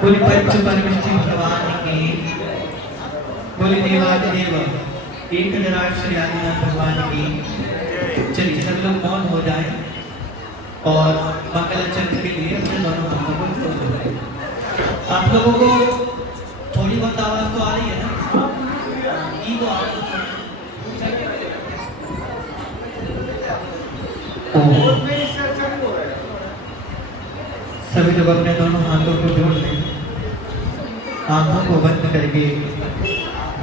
बोले पंच परमेष्टि भगवान की, बोले देवादिदेव एक विराट श्री आदिनाथ भगवान की। चलिए सब लोग मौन हो जाए और मंगलाचरण के लिए अपने दोनों हाथों को जोड़ दें। आप लोगों को थोड़ी बहुत आवाज तो आ रही है ना? ईगो आ रही है। सभी लोग अपने दोनों हाथों को जोड़ लें, आंखों को बंद करके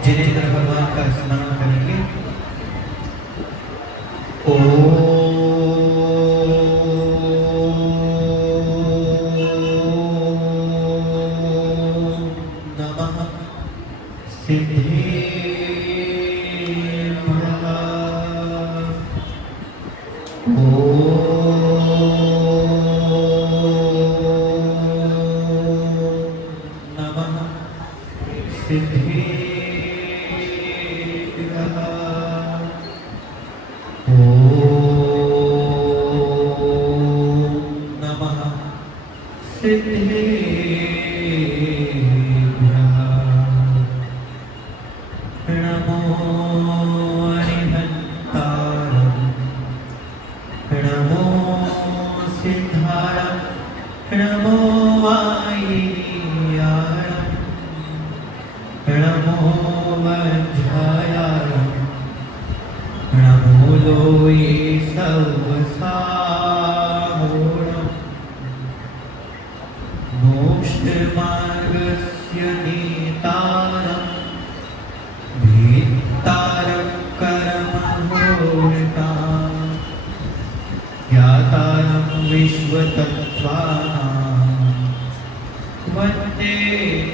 जिनेंद्र भगवान का स्मरण करेंगे। नमः सिद्धेभ्यः। नमः सिद्धेभ्यः। नमः सिद्धेभ्यः। नमो अरिहन्तारं, नमो सिद्धारं, नमो वायुयारं, नमो वज्रायारं, नमो लोये सर्वसाहोरं, मोक्षमार्गस्य नेतारं, भेत्तारं करमहोरतां, ज्ञातारं विश्वतत्त्वानां, वन्दे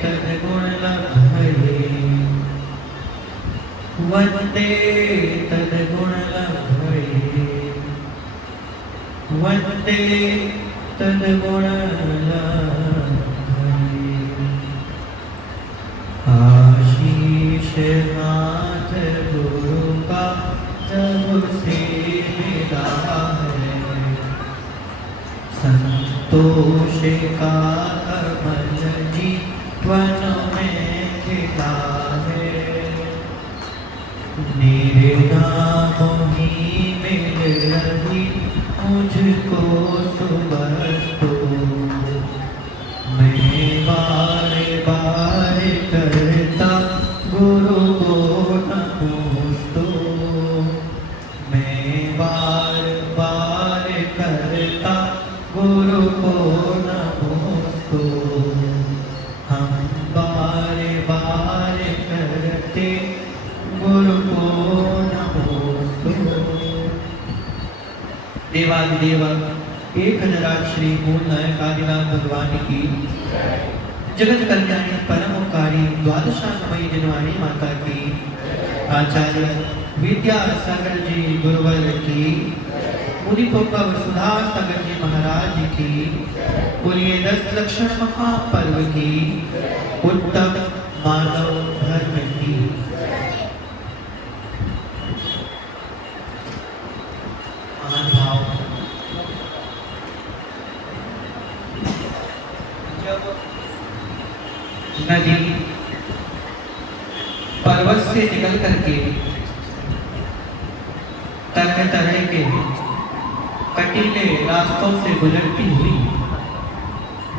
तद्गुणलब्धये, वन्दे तद्गुणलब्धये, वन्दे तद्गुणलब्धये। आशीष नाथ गुरु का जब से मिला है, संतोष का कमल जीवन में खिला है। मेरे नाम ही मिल रही मुझको सुबह तो, मैं बार बार करता गुरु को नमोस्तु, मैं बार बार करता गुरु को नमोस्तु, हम बार बार करते गुरु को नमोस्तु। देवादिदेव एक विराट श्री मूलनायक आदिनाथ भगवान की, जगत कल्याणी परमोपकारी द्वादशामयी जनवाणी माता की, आचार्य विद्यासागर जी गुरुवर की, मुनिपुंगव सुधा सागर जी महाराज की, बोलिए 10 लक्षण महापर्व की, उत्तम मानव धर्म की। महानुभाव, नदी पर्वत से निकल करके तरह तरह के कटीले रास्तों से गुजरती हुई,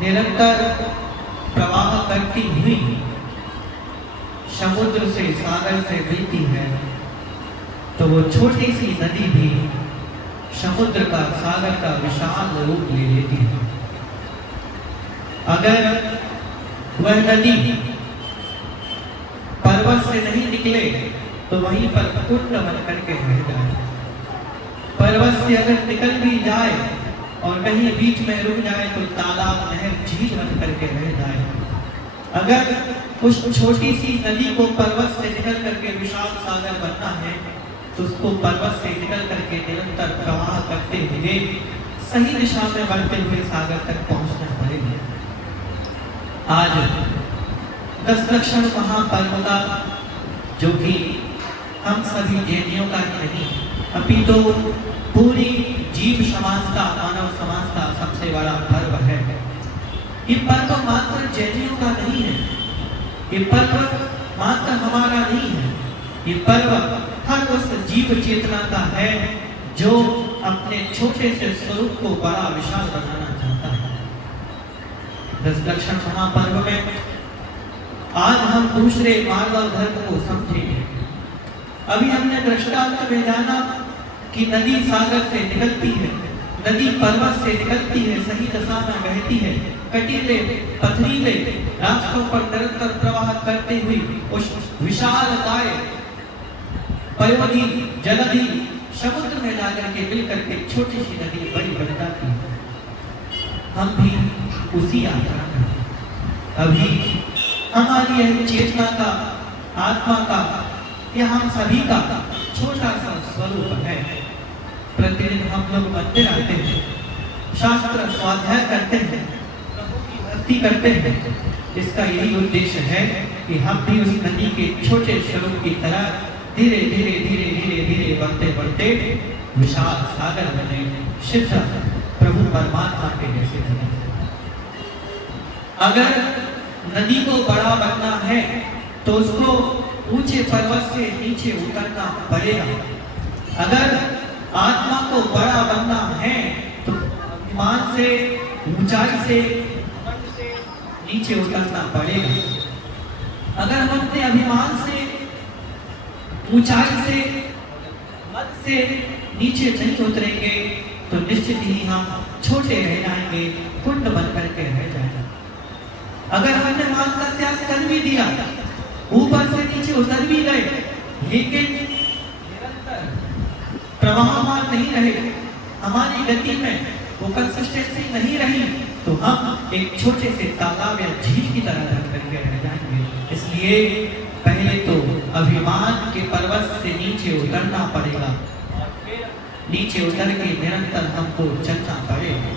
निरंतर प्रवाह करती हुई समुद्र से सागर से मिलती है, तो वो छोटी सी नदी भी समुद्र का सागर का विशाल रूप ले लेती है। अगर वह नदी पर्वत से नहीं निकले तो वहीं पर कुंड बन करके रह जाए, पर्वत से अगर निकल भी जाए और कहीं बीच में रुक जाए तो तालाब नहर झील बन करके रह जाए। अगर उस छोटी सी नदी को पर्वत से निकल करके विशाल सागर बनना है तो उसको पर्वत से निकल करके निरंतर प्रवाह करते हुए सही दिशा में बढ़ते हुए सागर तक पहुंचना पड़ेगा। आज 10 लक्षण महापर्व का, जो कि हम सभी जैनियों का ही नहीं अपितु पूरी जीव समाज का, मानव समाज का सबसे बड़ा पर्व है। ये पर्व मात्र जैनियों का नहीं है, ये पर्व मात्र हमारा नहीं है, ये पर्व हर उस जीव चेतना का है जो अपने छोटे से स्वरूप को बड़ा विशाल बनाना चाहता है। दशदक्षिण महापर्व में आज हम दूसरे मानव धर्म को समझेंगे। अभी हमने दृष्टांत में जाना कि नदी सागर से निकलती है, नदी पर्वत से निकलती है, सही दिशा में बहती है, कटीले पथरीले रास्तों पर निरंतर प्रवाह करते हुए उस विशाल काय पयोधी जलधि समुद्र में जाकर के मिलकर के छोटी सी नदी बड़ी बन जाती है। हम भी उसी यात्रा में अभी हमारी यह चेतना का, आत्मा का, यह हम सभी का छोटा सा स्वरूप है। प्रतिदिन हम लोग मंदिर आते हैं, शास्त्र स्वाध्याय करते हैं, भक्ति करते हैं। इसका यही उद्देश्य है कि हम भी उस नदी के छोटे स्वरूप की तरह धीरे धीरे धीरे धीरे धीरे बढ़ते बढ़ते विशाल सागर बने, सिद्ध प्रभु परमात्मा के जैसे बने। अगर नदी को बड़ा बनना है तो उसको ऊंचे पर्वत से नीचे उतरना पड़ेगा। अगर आत्मा को बड़ा बनना है तो अभिमान से, ऊंचाई से नीचे उतरना पड़ेगा। अगर हम अपने अभिमान से, ऊंचाई से, मद से नीचे नहीं उतरेंगे तो निश्चित ही हम छोटे रह जाएंगे, कुंड बन करके रह जाएंगे। अगर हमने मान का त्याग कर भी दिया, ऊपर से नीचे उतर भी गए, लेकिन निरंतर प्रवाहमान नहीं रहे, हमारी गति में वो कंसिस्टेंसी नहीं रही, तो हम एक छोटे से तालाब या झील की तरह रह करके रह जाएंगे। इसलिए पहले तो अभिमान के पर्वत से नीचे उतरना पड़ेगा, नीचे उतर के निरंतर हमको चलना पड़ेगा।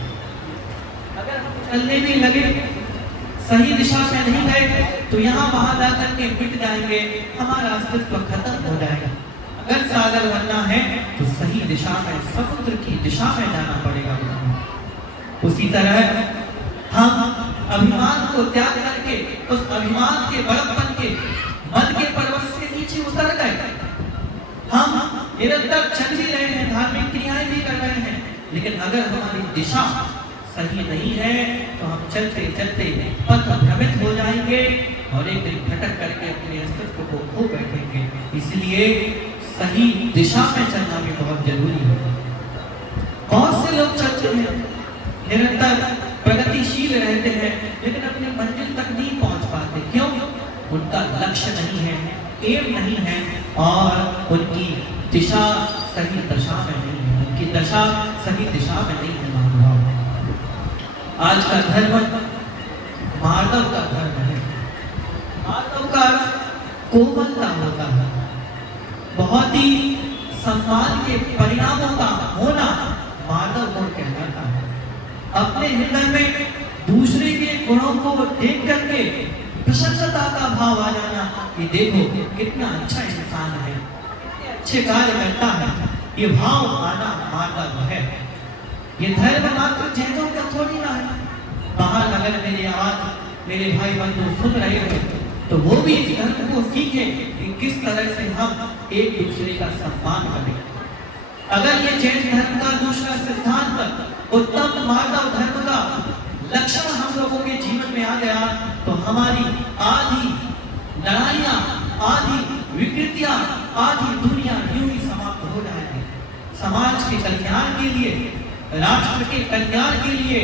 अगर हम चलने भी लगे, सही दिशा में नहीं गए तो यहाँ वहां जाकर के मिट जाएंगे, हमारा अस्तित्व खत्म हो जाएगा। अगर सागर बनना है तो सही दिशा में, समुद्र की दिशा में जाना पड़ेगा। उसी तरह हम अभिमान को त्याग करके उस अभिमान के बड़प्पन के, मद के पर्वत से नीचे उतर गए। हम निरंतर चल भी रहे हैं, धार्मिक क्रियाएं भी कर रहे हैं, लेकिन अगर हमारी दिशा सही नहीं है तो हम चलते चलते पथ भ्रमित हो जाएंगे और एक दिन भटक करके अपने अस्तित्व को खो बैठेंगे। इसलिए सही दिशा में चलना भी बहुत जरूरी है। बहुत से लोग चलते हैं, निरंतर प्रगतिशील रहते हैं, लेकिन अपने मंजिल तक नहीं पहुंच पाते। क्यों? उनका लक्ष्य नहीं है, एम नहीं है और उनकी दिशा सही दशा में नहीं है, उनकी दशा सही दिशा में नहीं है। महानुभाव, आज का धर्म माधव का धर्म है। माधव का कोमलता होता है, बहुत ही सम्मान के परिणामों का होना माधव गुण कहलाता है। अपने हृदय में दूसरे के गुणों को देख करके प्रशंसता का भाव आ जाना कि देखो कितना अच्छा इंसान है, कितने अच्छे कार्य करता है, ये भाव आना माधव है। ये धर्म मात्र जैनों का थोड़ी ना है। बाहर अगर मेरी आवाज मेरे भाई बंधु सुन रहे हो तो वो भी इस धर्म को सीखे कि किस तरह से हम एक दूसरे का सम्मान करें। अगर ये जैन धर्म का दूसरा सिद्धांत उत्तम मानव धर्म का लक्षण हम लोगों के जीवन में आ गया तो हमारी आधी लड़ाइयाँ, आधी विकृतियाँ, आधी दुनिया यूं ही समाप्त हो जाएगी। समाज के कल्याण के लिए, राष्ट्र के कल्याण के लिए,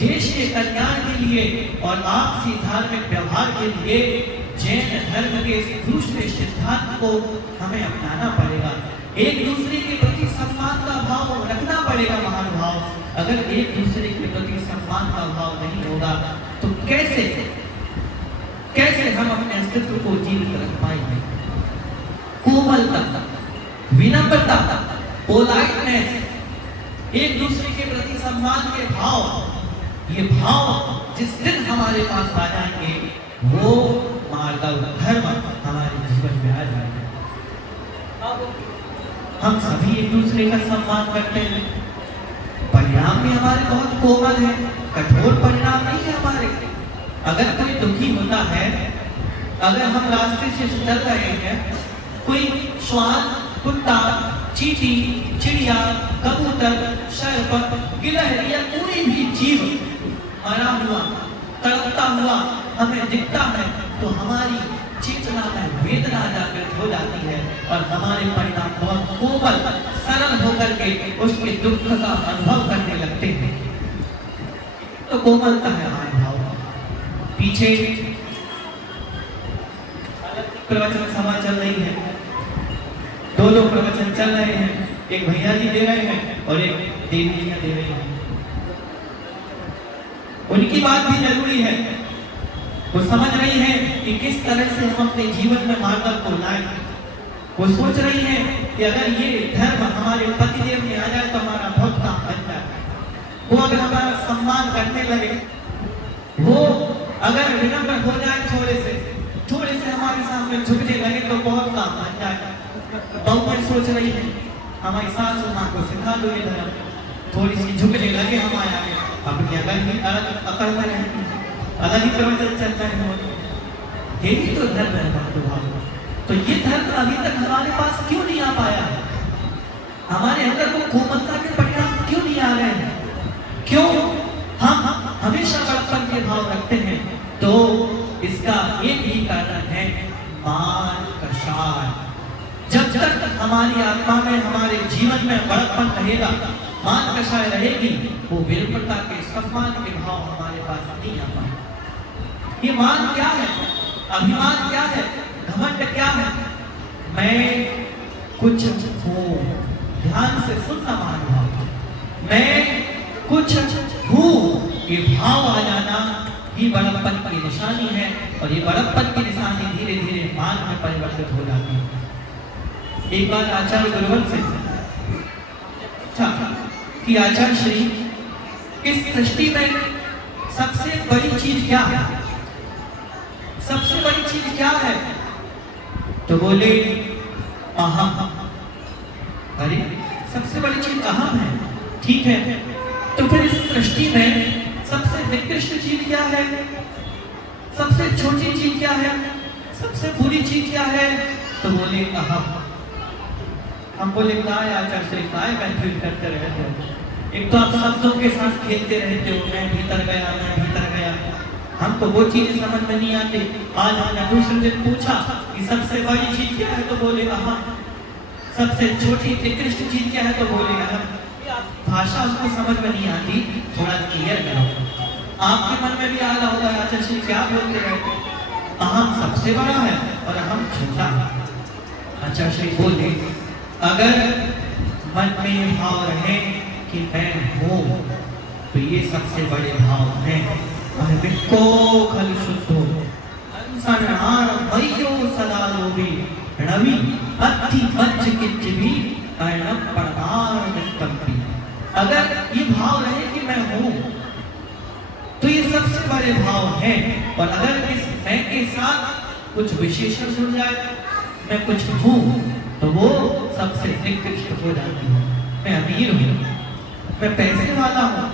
देश के कल्याण के लिए और आपसी धार्मिक व्यवहार के लिए जैन धर्म के दूसरे सिद्धांत को हमें अपनाना पड़ेगा। एक दूसरे के प्रति सम्मान का भाव रखना पड़ेगा। महानुभाव, अगर एक दूसरे के प्रति सम्मान का भाव नहीं होगा तो कैसे हम अपने अस्तित्व को जीवित रख पाएंगे। कोमलता, विनम्रता, पोलाइटनेस, एक दूसरे के प्रति सम्मान के भाव, ये भाव जिस दिन हमारे पास आ जाएंगे वो मार्गव धर्म हमारे जीवन में आ जाएगा। हम सभी एक दूसरे का सम्मान करते हैं, परिणाम भी हमारे बहुत कोमल है, कठोर परिणाम नहीं है हमारे। अगर कोई दुखी होता है, अगर हम रास्ते से चल रहे हैं, कोई श्वान, कुत्ता, चींटी, चिड़िया, कबूतर, सर्प, गिलहरी या कोई भी जीव मरा हुआ, तड़पता हुआ हमें दिखता है तो हमारी चेतना में वेदना जागृत हो जाती है और हमारे परिणाम बहुत कोमल सरल होकर के उसके दुख का अनुभव करने लगते हैं। तो कोमलता है हमारे भाव। पीछे प्रवचन सभा चल रही है, दो प्रवचन चल रहे हैं, एक भैया जी दे रहे हैं और एक देवी जी दे रही हैं। उनकी बात भी जरूरी है, वो समझ रही है कि किस तरह से हम अपने जीवन में मार्ग को लाएं। वो सोच रही है कि अगर ये धर्म हमारे पतिदेव में आ जाए तो हमारा बहुत काम बन जाए। वो अगर हमारा सम्मान करने लगे, वो अगर विनम्र हो जाए, थोड़े से हमारे सामने झुकने लगे तो बहुत काम बन जाए। बहु सोच रही है हमारी सासू माँ को सिखा दो ये धर्म, थोड़ी सी झुकने लगे हमारे आगे, अपनी अलग अकड़ में रहती है, अलग ही प्रवचन चलता है। यही तो धर्म है भक्तभाव। तो ये धर्म अभी तक हमारे पास क्यों नहीं आ पाया? हमारे अंदर को कोमलता के परिणाम क्यों नहीं आ रहे हैं? क्यों हम हमेशा बड़प्पन के भाव रखते हैं? तो इसका एक ही कारण है, मान कषाय। जब तक हमारी आत्मा में, हमारे जीवन में बड़प्पन रहेगा, मान कषाय रहेगी, वो विनम्रता के, सम्मान के भाव हमारे पास नहीं आ पाए। ये मान क्या है? अभिमान क्या है? घमंड क्या है? मैं कुछ हूँ, ध्यान से सुनना मान भाव, मैं कुछ हूँ, ये भाव आ जाना ही बड़प्पन की निशानी है। और ये बड़प्पन की निशानी धीरे धीरे मान में परिवर्तित हो जाती है। एक बार आचार्य गुरुवंश से कि आचार्य श्री, इस सृष्टि में सबसे बड़ी चीज क्या है? सबसे बड़ी चीज क्या है? तो बोले अहम। अरे सबसे बड़ी चीज अहम है, ठीक है, तो फिर इस सृष्टि में सबसे निकृष्ट चीज क्या है? सबसे छोटी चीज क्या है? सबसे बुरी चीज क्या है? तो बोले अहम। हम बोले काय आचार्य श्री, काय कंफ्यूज करते रहते हो? एक तो आप शब्दों के साथ खेलते रहते हो, मैं भीतर गया, मैं भीतर गया, हमको वो चीज समझ में नहीं आती। आज हमने दूसरे दिन पूछा कि सबसे बड़ी चीज क्या है? तो बोले अहम। सबसे छोटी निकृष्ट चीज क्या है? तो बोले अहम। भाषा उसको समझ में नहीं आती, थोड़ा क्लियर करो। आपके मन में भी आ रहा होगा आचार्य श्री क्या बोलते रहते? अहम सबसे बड़ा है और अहम छोटा है। आचार्य श्री बोले अगर मन में भाव रहे कि मैं हूँ, तो ये सबसे बड़े भाव हैं। और विको खल शुद्धो संहार वैयो सदा लोभी रवि अति वज्र किच भी अर्णव परमार वित्तम्पी। अगर ये भाव रहे कि मैं हूँ, तो ये सबसे बड़े भाव हैं। और अगर इस मैं के साथ कुछ विशेषण जुड़ जाए, मैं कुछ हूँ, तो वो सबसे निकृष्ट हो जाती है। मैं अमीर हूँ, मैं पैसे वाला हूँ,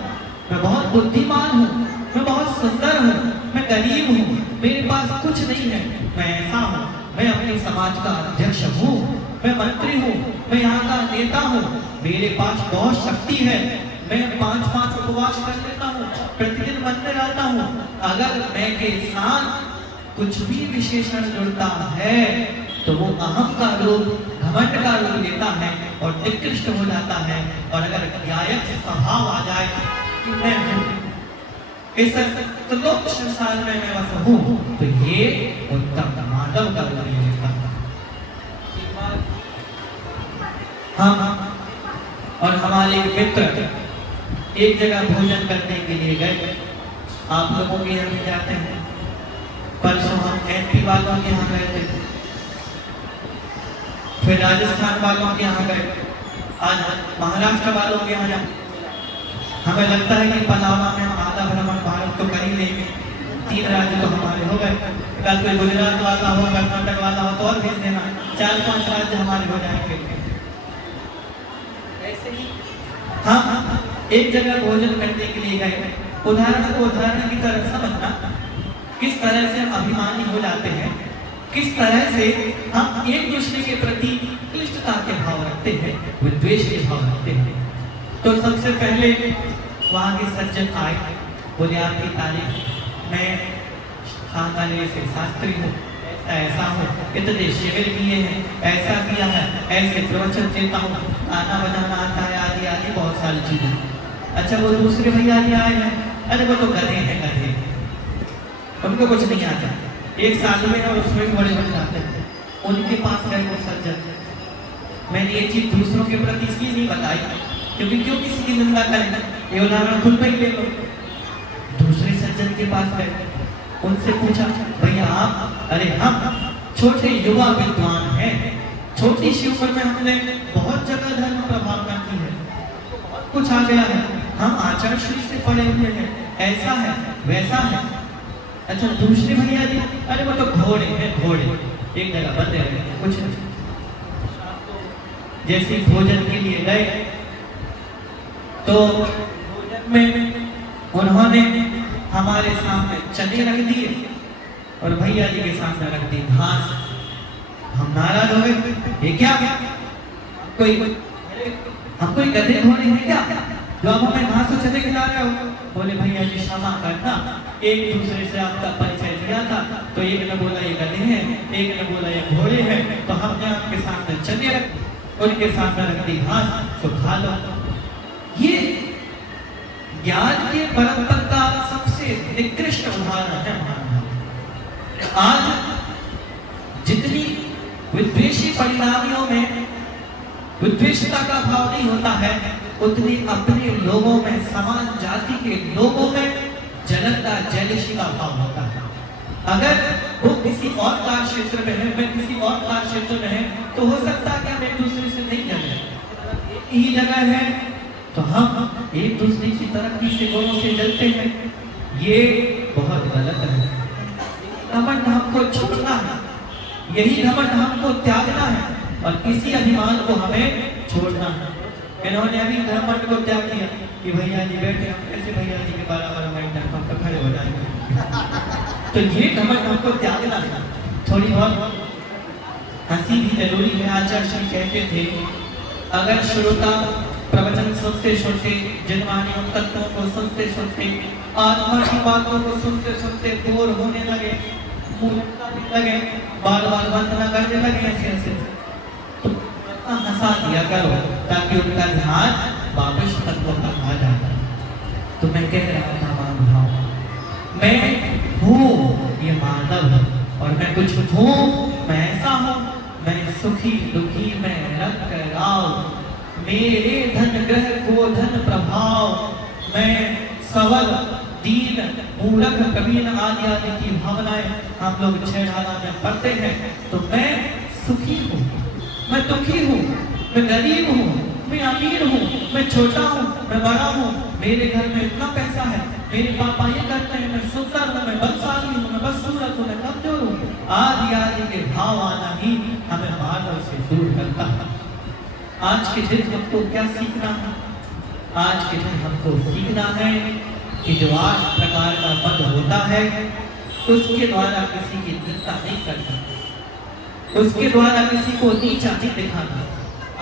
मैं बहुत बुद्धिमान हूँ, मैं बहुत सुंदर हूँ, मैं गरीब हूँ, मेरे पास कुछ नहीं है, मैं ऐसा हूँ, मैं अपने समाज का अध्यक्ष हूँ, मैं मंत्री हूँ, मैं यहाँ का नेता हूँ, मेरे पास बहुत शक्ति है, मैं 5 उपवास कर लेता हूँ, प्रतिदिन मंदिर आता हूँ। अगर मैं के साथ कुछ भी विशेषण जुड़ता है तो वो अहम का रूप, घमंड का रूप लेता है और निकृष्ट हो जाता है। और अगर न्यायक स्वभाव आ जाए कि मैं हूँ, इस त्रिलोक संसार में मैं बस हूँ, तो ये उत्तम माधव का रूप लेता है। हम और हमारे एक मित्र एक जगह भोजन करने के लिए गए। आप लोगों के यहाँ भी जाते हैं। परसों हम एमपी वालों के यहाँ गए थे, फिर राजस्थान वालों के यहाँ गए, आज महाराष्ट्र वालों के यहाँ जाए। हमें लगता है कि पलावा में हम आधा भ्रमण भारत तो कर ही लेंगे, 3 राज्य तो हमारे हो गए। कल कोई गुजरात वाला हो, कर्नाटक वाला हो तो और भेज देना, 4-5 राज्य हमारे हो जाएंगे। ऐसे ही हाँ एक जगह भोजन करने के लिए गए, उदाहरण को उदाहरण की तरह समझना, किस तरह से हम अभिमानी हो जाते हैं, किस तरह से हम एक दूसरे के प्रति क्लिष्टता के भाव रखते हैं, विद्वेष के भाव रखते हैं। तो सबसे पहले वहाँ के सज्जन आए, बोले आपकी तारीफ, मैं खानदानी से शास्त्री हूँ, ऐसा हो, इतने शिविर किए हैं, ऐसा किया है, ऐसे प्रवचन देता हूँ, गाना बजाना आता है, आदि आदि बहुत सारी चीजें। अच्छा वो दूसरे भैया जी आए हैं, अरे वो तो गधे हैं, गधे, उनको कुछ नहीं आता, एक साल में और उसमें भी बड़े बन जाते हैं। उनके पास गए वो सज्जन, मैंने ये चीज दूसरों के प्रति इसलिए नहीं बताई क्योंकि क्यों किसी की निंदा करें, ये उदाहरण खुद में ही ले लो। दूसरे सज्जन के पास गए, उनसे पूछा भैया आप, अरे हम छोटे युवा विद्वान हैं, छोटी सी उम्र में हमने बहुत जगह धर्म प्रभावना की है, कुछ आ गया है, हम आचार्य श्री से पढ़े हुए हैं, ऐसा है वैसा है। अच्छा दूसरे भैया जी, अरे वो तो घोड़े हैं, घोड़े एक जगह बंधे रहते हैं, कुछ नहीं। जैसे भोजन के लिए गए तो भोजन में उन्होंने हमारे सामने चने रख दिए और भैया जी के सामने रख दी घास। हम नाराज हो गए, ये क्या, हम कोई गधे घोड़े हैं क्या जो आप हमें घास और चने खिला रहे हो? बोले भैया जी क्षमा करना, एक दूसरे से आपका परिचय दिया था, तो एक ने बोला ये गधे हैं, एक ने बोला ये घोड़े हैं, तो हमने आपके सामने चने रख, उनके सामने रख दी घास, तो खा लो। ये ज्ञान के परंपरा का सबसे निकृष्ट उदाहरण है। आज जितनी विद्वेषी परिणामियों में विद्वेषता का भाव नहीं होता है, उतनी अपने लोगों में, समान जाति के लोगों में जलनता, जेलसी का भाव होता है। अगर वो किसी और कार्य क्षेत्र में है, मैं किसी और कार्य क्षेत्र में है, तो हो सकता है कि हम एक दूसरे से नहीं जले, एक ही जगह है तो हम एक दूसरे की तरक्की से, गुणों से जलते हैं। ये बहुत गलत है। घमंड हमको छोड़ना है, यही घमंड हमको त्यागना है और इसी अभिमान को हमें छोड़ना है। इन्होंने अभी घमंड को त्याग दिया कि भैया जी बैठे, हम कैसे भैया जी के बराबर बैठे, हम तो खड़े हो जाएंगे। तो ये घमंड हमको त्यागना है। थोड़ी बहुत हंसी भी जरूरी है। आचार्य श्री कहते थे, अगर श्रोता प्रवचन सुनते सुनते, जिनवाणी उन तत्वों को सुनते सुनते, आत्मा की बातों को सुनते सुनते बोर होने लगे, मुंह लगे, बार बार वंदना करने लगे, ऐसे ऐसे, तो हंसा दिया करो ताकि उनका ध्यान वापस तत्व पर आ जाए। तो मैं कह रहा था महानुभाव, मैं हूँ ये मानव और मैं कुछ हूँ, मैं ऐसा हूँ, मैं सुखी दुखी, मैं रंग राव, मेरे धन ग्रह को धन प्रभाव, मैं सबल दीन मूर्ख कबीर आदि आदि की भावनाएं हम लोग छेड़ाना में पढ़ते हैं। तो मैं सुखी हूँ, मैं दुखी हूँ, मैं गरीब हूँ, मैं अमीर हूँ, मैं छोटा हूँ, मैं बड़ा हूँ, मेरे घर में इतना पैसा है, मेरे पापा ये करते हैं, मैं सुंदर हूँ, मैं बलशाली हूँ, मैं बदसूरत हूँ, मैं कमजोर हूँ, आदि आदि के भाव आना ही हमें मानव से दूर करता है। आज के दिन हमको क्या सीखना है? आज के दिन हमको सीखना है कि जो 8 प्रकार का पद होता है उसके द्वारा किसी की निंदा नहीं करना, उसके द्वारा किसी को नीचा नहीं दिखाना।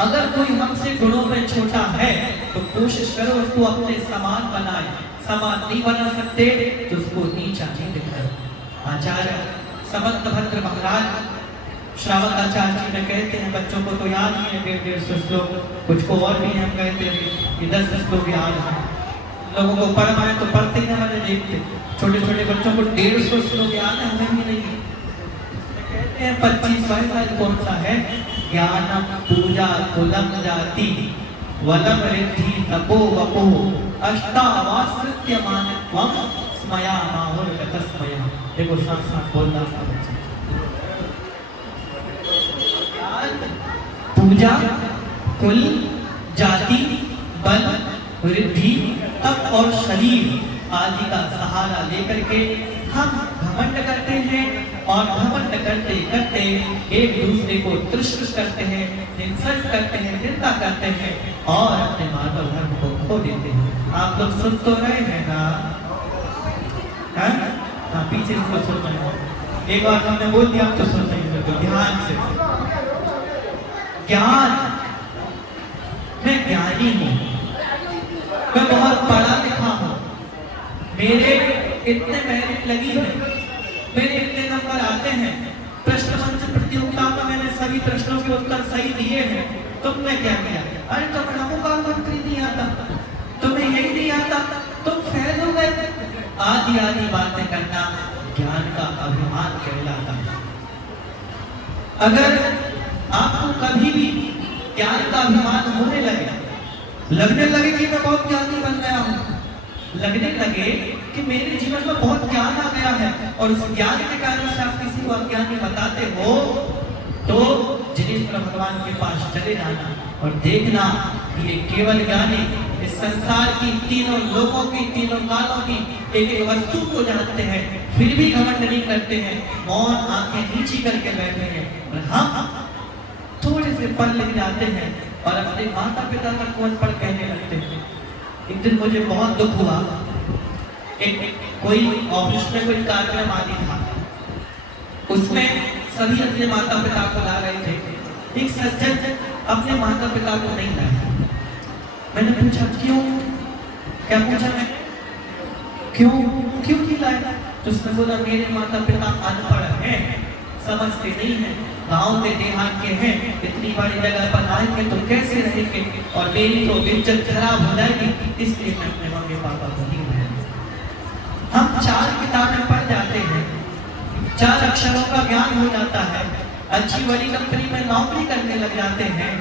अगर कोई हमसे गुणों में छोटा है तो कोशिश करो उसको अपने समान बनाए, समान नहीं बना सकते तो उसको नीचा नहीं दिखाना। आचार्य समंत भद्र महाराज श्रावक आचार्य जी में कहते हैं, बच्चों को तो याद ही है 150 श्लोक, कुछ को और भी हम कहते हैं कि 10 श्लोक याद है। लोगों को पढ़वाए तो पढ़ते ही हमारे देखते, छोटे छोटे बच्चों को 150 श्लोक याद है, हमें भी नहीं। कहते हैं 25वां कौन सा है? ज्ञानम पूजा कुलम जाति वलम रिद्धि तपो वपो अष्टावासृत्य मानत्वम स्मया माहुर गतस्मया। देखो साथ साथ बोलना था बच्चे, पूजा, कुल, जाति, बल, वृद्धि, तप और शरीर आदि का सहारा लेकर के हम घमंड करते हैं, और घमंड करते करते एक दूसरे को तुष्ट करते हैं, इंसल्ट करते हैं, निंदा करते हैं और अपने मानव धर्म को खो देते हैं। आप लोग सुन तो रहे हैं ना? हाँ, पीछे इसको सुन रहे हो। एक बार हमने बोल दिया, आप तो सुन रहे हैं, तो ध्यान से। ज्ञान, मैं ज्ञानी हूँ, मैं बहुत पढ़ा लिखा हूँ, मेरे इतने मेहनत लगी है, मेरे इतने नंबर आते हैं, प्रश्न मंच प्रतियोगिता में मैंने सभी प्रश्नों के उत्तर सही दिए हैं। तुमने क्या किया? अरे तुम्हें मुख्यमंत्री नहीं आता, तुम्हें यही नहीं आता, तुम फेल हो गए। आदि आदि बातें करना ज्ञान का अभिमान कहलाता। अगर आपको कभी भी ज्ञान का अभिमान होने लगे, लगने लगे कि मैं बहुत ज्ञानी बन गया हूँ, लगने लगे कि मेरे जीवन में बहुत ज्ञान आ गया है और उस ज्ञान के कारण से आप किसी को अज्ञानी बताते हो, तो जिनेश्वर भगवान के पास चले जाना और देखना कि ये केवल ज्ञानी इस संसार की तीनों लोगों की, तीनों कालों की एक एक वस्तु को जानते हैं, फिर भी घमंड नहीं करते हैं, मौन आंखें नीची करके बैठे हैं। और हम थोड़े से पढ़ लिख जाते हैं और अपने माता पिता का कौन पढ़ कहने लगते हैं। एक दिन मुझे बहुत दुख हुआ, एक कोई ऑफिस में कोई कार्यक्रम आदि था, उसमें सभी अपने माता पिता को ला रहे थे। एक सज्जन अपने माता पिता को नहीं लाया। मैंने पूछा क्यों? क्या पूछा मैं? क्यों नहीं लाया? तो उसने बोला मेरे माता पिता अनपढ़ हैं, समझते नहीं हैं, गांव में देहात के हैं, इतनी बड़ी जगह पर आएंगे तो कैसे रहेंगे और मेरी तो इज्जत खराब हो जाएगी, इसलिए मैं अपने मम्मी पापा को नहीं लाया। हम 4 किताबें पढ़ जाते हैं, 4 अक्षरों का ज्ञान हो जाता है, अच्छी बड़ी कंपनी में नौकरी करने लग जाते हैं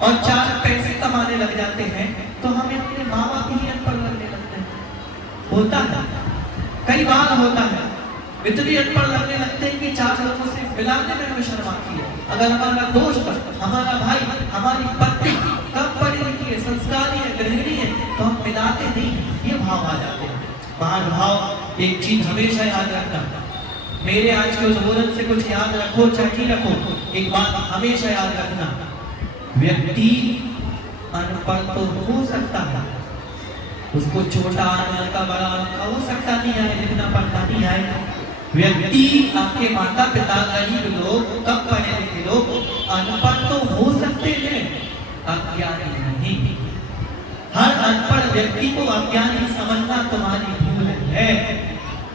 और 4 पैसे कमाने लग जाते हैं, तो हमें अपने माँ बाप ही अनपढ़ लगने लगते हैं। होता है, कई बार होता है, इतनी अनपढ़ लगने लगते हैं कि 4 लोगों से मिलाने में हमें शर्म आती है। अगर हमारा दोस्त, हमारा भाई, हमारी पत्नी कब पढ़ी लिखी है, संस्कारी है, गृहिणी है, तो हम मिलाते नहीं, ये भाव आ जाते हैं। महानुभाव, एक चीज हमेशा याद रखना, मेरे आज के उद्बोधन से कुछ याद रखो चाहे नहीं रखो, एक बात हमेशा याद रखना, व्यक्ति अनपढ़ तो हो सकता है, उसको छोटा का बड़ा हो सकता नहीं है, लिखना पढ़ना नहीं है। व्यक्ति, आपके माता पिता, गरीब लोग, कम पढ़े लिखे लोग अनपढ़ तो हो सकते हैं, अज्ञानी नहीं। हर अनपढ़ व्यक्ति को अज्ञानी समझना तुम्हारी भूल है।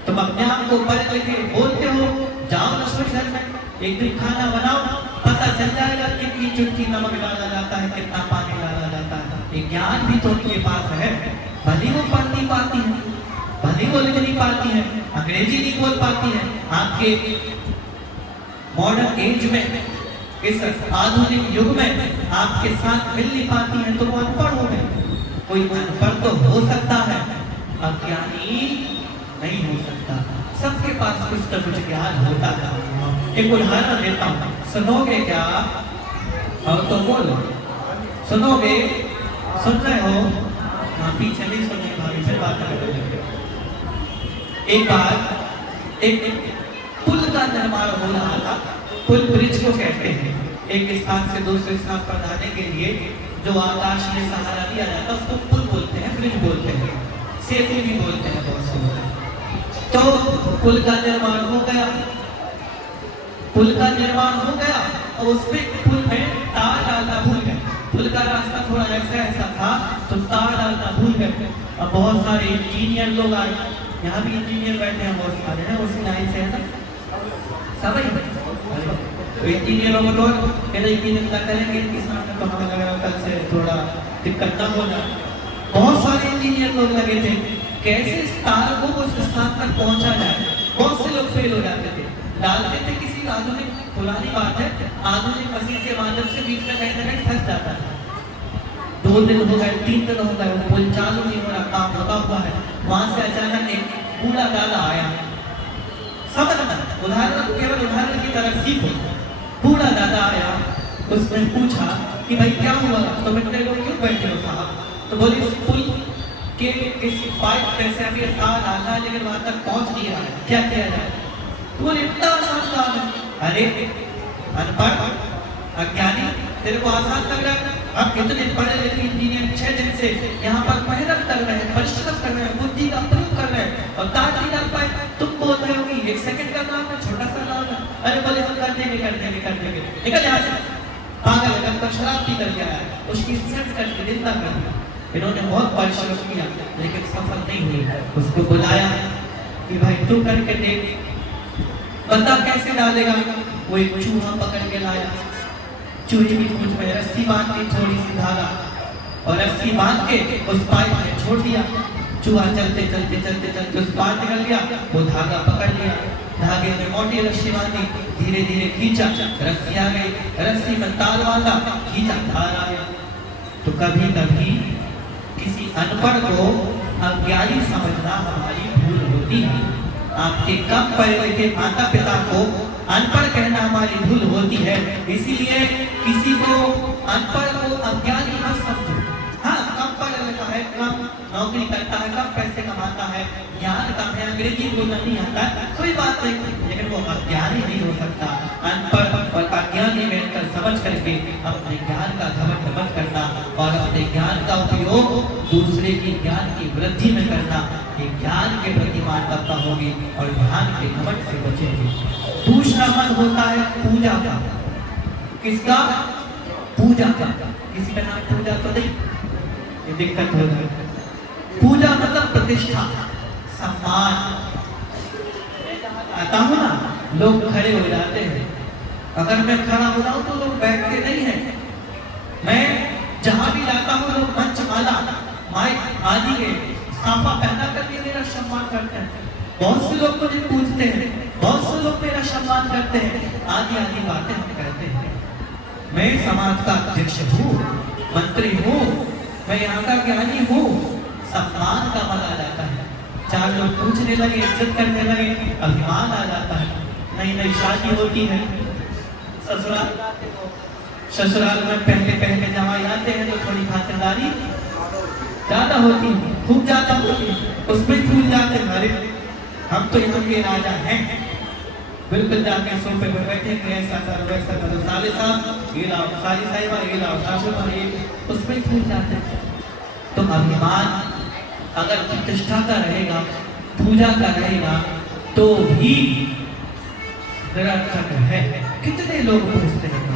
तुम अपने आप को पढ़ लिखे बोलते हो, जाओ रसोई घर में, एक दिन खाना बनाओ, पता चल जाएगा कितनी चुटकी नमक डाला जाता है, कितना पानी डाला जाता है। ये ज्ञान भी तो उनके पास है, भली वो पढ़ नहीं पाती है, भली वो लिख नहीं पाती है, अंग्रेजी नहीं बोल पाती है। आपके मॉडर्न एज में, इस आधुनिक युग में आपके साथ मिल नहीं पाती है, तो वो अनपढ़ हो गए। कोई अनपढ़ तो हो सकता है, अज्ञानी नहीं हो सकता। सबके पास कुछ न कुछ ज्ञान होता है। एक उदाहरण देता हूँ, सुनोगे क्या? और तो बोलो, सुनोगे? सुन रहे हो? हाँ, पीछे नहीं सुनिए भाभी, फिर बात करेंगे। एक बार एक पुल का निर्माण हो रहा था। पुल ब्रिज को कहते हैं, एक स्थान से दूसरे स्थान पर जाने के लिए जो आकाश में सहारा दिया जाता है उसको पुल बोलते हैं, ब्रिज बोलते हैं, सेतु भी बोलते हैं बहुत से लोग। तो पुल का निर्माण हो गया, पुल का निर्माण हो गया और उसमें पुल में तार डालना भूल गए। पुल का रास्ता थोड़ा ऐसा था, तो तार डालना भूल गए। अब बहुत सारे इंजीनियर लोग आए, यहाँ भी इंजीनियर बैठे हैं बहुत सारे हैं, उसी लाइन से है सब तो इंजीनियरों को इंजीनियर करेंगे, किसान तो हमें लग रहा कल से थोड़ा दिक्कत ना हो जाए। बहुत सारे इंजीनियर लोग लगे थे, कैसे इस तार को उस स्थान तक पहुंचा जाए। बहुत से लोग फेल हो जाते थे, डालते थे किसी आधुनिक, पुरानी बात है, आधुनिक मशीन के माध्यम से बीच में कहीं ना कहीं फंस जाता है। 2 दिन हो गए, 3 दिन हो गए, पुल चालू नहीं हो रहा, काम लगा हुआ है। वहां से अचानक एक बूढ़ा दादा आया, समझना, उदाहरण केवल उदाहरण की तरफ सीखो। बूढ़ा दादा आया, उसने पूछा कि भाई क्या हुआ, तो इतने लोग क्यों बैठे हो साहब? तो बोले इस पुल के इस पाइप में से अभी तार डालना है, लेकिन वहां तक पहुंच नहीं रहा है, क्या किया जाए? तो बोले इतना आसान अरे अनपढ़ अज्ञानी, तेरे को आसान लग रहा है? अब इतने पढ़े लिखे इंजीनियर 6 दिन से यहाँ पर मेहनत कर रहे हैं, परिश्रम कर रहे हैं, बुद्धि का प्रयोग कर रहे हैं और काज नहीं डाल पाए। तुम बोल रहे हो कि 1 सेकंड का काम है, छोटा सा काम है। अरे बोले हम कर देंगे, निकल यहाँ से। पागल है, कब तक शराब पी कर गया है, उसकी इज्जत करके निंदा कर दी। इन्होंने बहुत परिश्रम किया लेकिन सफल नहीं हुई। उसको बुलाया कि भाई तू करके देख, बता कैसे डालेगा। वो एक चूहा पकड़ के लाया, चूहे की पूंछ में रस्सी बांध दी, थोड़ी सी धागा, और रस्सी बांध के उस पाइप में छोड़ दिया। चूहा चलते चलते चलते चलते उस पार निकल गया, वो धागा पकड़ लिया, धागे में मोटी रस्सी बांधी, धीरे धीरे खींचा, रस्सी आ गई, रस्सी में तार बांधा, खींचा, धार आ गया। तो कभी कभी किसी अनपढ़ को अज्ञानी समझना हमारी भूल होती है। आपके कम पढ़े लिखे माता पिता को अनपढ़ कहना हमारी भूल होती है। इसीलिए किसी को अनपढ़ को अज्ञानी मत समझो। हाँ, कम पढ़ा लिखा है, कम नौकरी करता है, कम पैसे कमाता है, ज्ञान कम है, अंग्रेजी बोलना नहीं आता, कोई बात नहीं, लेकिन वो अज्ञानी नहीं हो सकता। अनपढ़ और अज्ञानी मिलकर समझ करके अपने ज्ञान का घमंड मत करना और अपने ज्ञान का उपयोग दूसरे की ज्ञान की वृद्धि में करना। ये ज्ञान के प्रति मानवता होगी और ध्यान के घमंड से बचेंगे। दूसरा मन होता है पूजा का। किसका? पूजा का। किसी का नाम पूजा तो नहीं, ये दिक्कत हो जाए। पूजा मतलब प्रतिष्ठा, सम्मान। आता हूँ ना, लोग खड़े हो जाते हैं, अगर मैं खड़ा हो जाऊं तो लोग बैठते नहीं हैं। मैं जहां भी जाता हूँ लोग मंच माला माइक आदि के साफा पहना करके मेरा सम्मान करते हैं। बहुत से लोग मुझे पूछते हैं, बहुत से लोग मेरा सम्मान करते हैं, आदि आदि बातें हम करते हैं। मैं समाज का अध्यक्ष हूँ, मंत्री हूँ, मैं यहाँ का ज्ञानी हूँ, सम्मान का मन आ जाता है। 4 लोग पूछने लगे, इज्जत करने लगे, अभिमान आ जाता है। नई नई शादी होती है, ससुराल में पहले जमाई आते हैं तो थोड़ी खातिरदारी ज्यादा होती है, खूब ज्यादा होती है, उसमें भूल जाते हैं अरे हम तो यहाँ के राजा हैं। बिल्कुल जाके सोफे पे बैठेंगे, ऐसा करो वैसा करो, साले साहब ये लाओ, साली साहिबा ये लाओ, सासू माँ ये, उसमें भूल जाते हैं। तो अभिमान अगर प्रतिष्ठा का रहेगा, पूजा का रहेगा तो ही निरर्थक है। कितने लोग पूछते हैं,